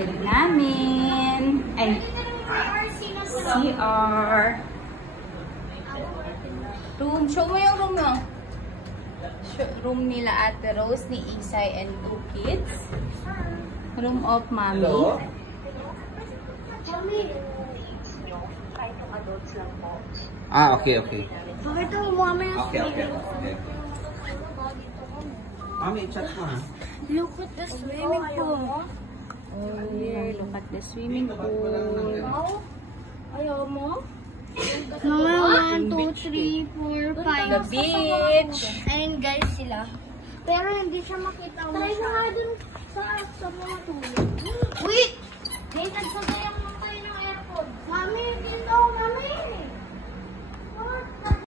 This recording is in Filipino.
bed namin. Ay, CR. Room. Show mo yung room mo. Room nila Ate Rose, ni Isay and 2 kids. Room of Mommy. Hello? Ah, okay. Bakit ang mama yung Okay. Mami, chat mo ha. Look at the swimming pool. Oh, yeah. Look at the swimming pool. Ayaw mo? Mama, 1, 2, 3, 4, 5. The beach. Ayun guys sila. Pero hindi siya makita mo. Try mo nga dun sa mga tulog. Wait! Wait, nagsasaya